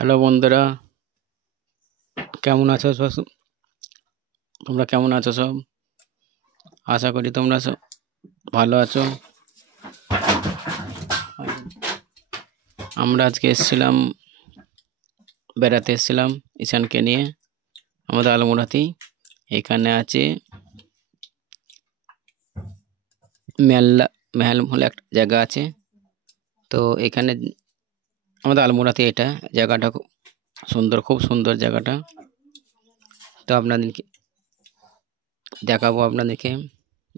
Hello বন্ধুরা, কেমন আছো সব? তোমরা কেমন আছো সব? আশা করি তোমরা সব ভালো আছো। আমরা আজকে বেড়াতে এসেছিলাম ঈশানকে নিয়ে আমাদের আলমোড়াতেই। এখানে আছে মেহাল বলে একটা জায়গা আছে। তো এখানে আমাদের আলমোড়াতে এটা জায়গাটা খুব সুন্দর জায়গাটা। তো আপনাদেরকে দেখাবো আপনাদেরকে।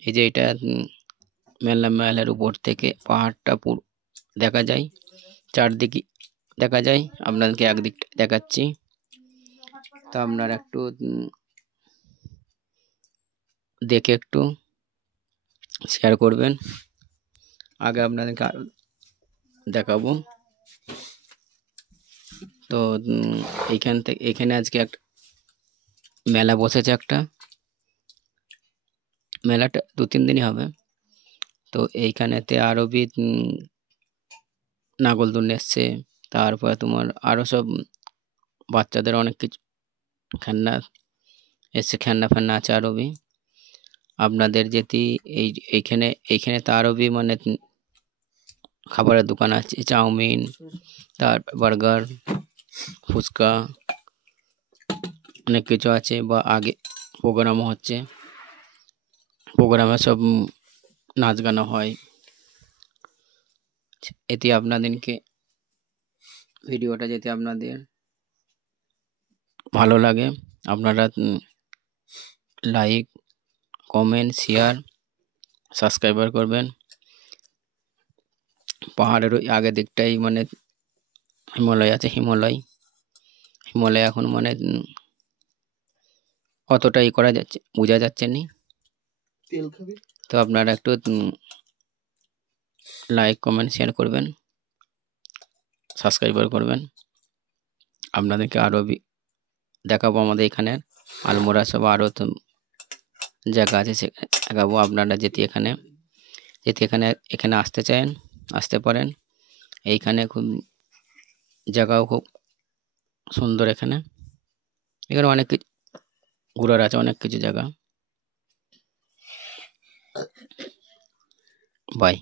এই যে এটা মেহেলের উপর থেকে পাহাড়টা পুরো দেখা যায়, চারদিকে দেখা যায়। আপনাদেরকে একদিক দেখাচ্ছি, তো আপনারা একটু দেখে একটু শেয়ার করবেন। আগে আপনাদেরকে দেখাবো। তো এখানে আজকে একটা মেলা বসেছে। একটা মেলাটা 2-3 দিনই হবে। তো এইখানেতে আরবি নাগরদোলনা এসছে, তারপরে তোমার আরো সব বাচ্চাদের অনেক কিছু খেলনা এসছে, খেলনা ফেলনা আছে আরবি। আপনাদের যেটি এইখানে তো আরবি মানে খাবারের দোকান আছে, চাউমিন, তার বার্গার, ফুচকা, অনেক কিছু আছে। বা আগে প্রোগ্রামও হচ্ছে, প্রোগ্রামে সব নাচ গানা হয়। এতে আপনাদেরকে ভিডিওটা যেতে আপনাদের ভালো লাগে, আপনারা লাইক, কমেন্ট, শেয়ার, সাবস্ক্রাইবার করবেন। পাহাড়ের ওই আগের দিকটাই মানে হিমালয় আছে। হিমালয় এখন মানে অতটাই করা যাচ্ছে, বোঝা যাচ্ছে না। তো আপনারা একটু লাইক, কমেন্ট, শেয়ার করবেন, সাবস্ক্রাইবার করবেন। আপনাদেরকে আরও দেখাবো আমাদের এখানে আলমোড়া সব আরও জায়গা আছে, সেখানে দেখাবো। আপনারা এখানে আসতে চান, আসতে পারেন। এইখানে খুব জায়গাও খুব সুন্দর। এখানে অনেক কিছু ঘোরার আছে, অনেক কিছু জায়গা। বাই।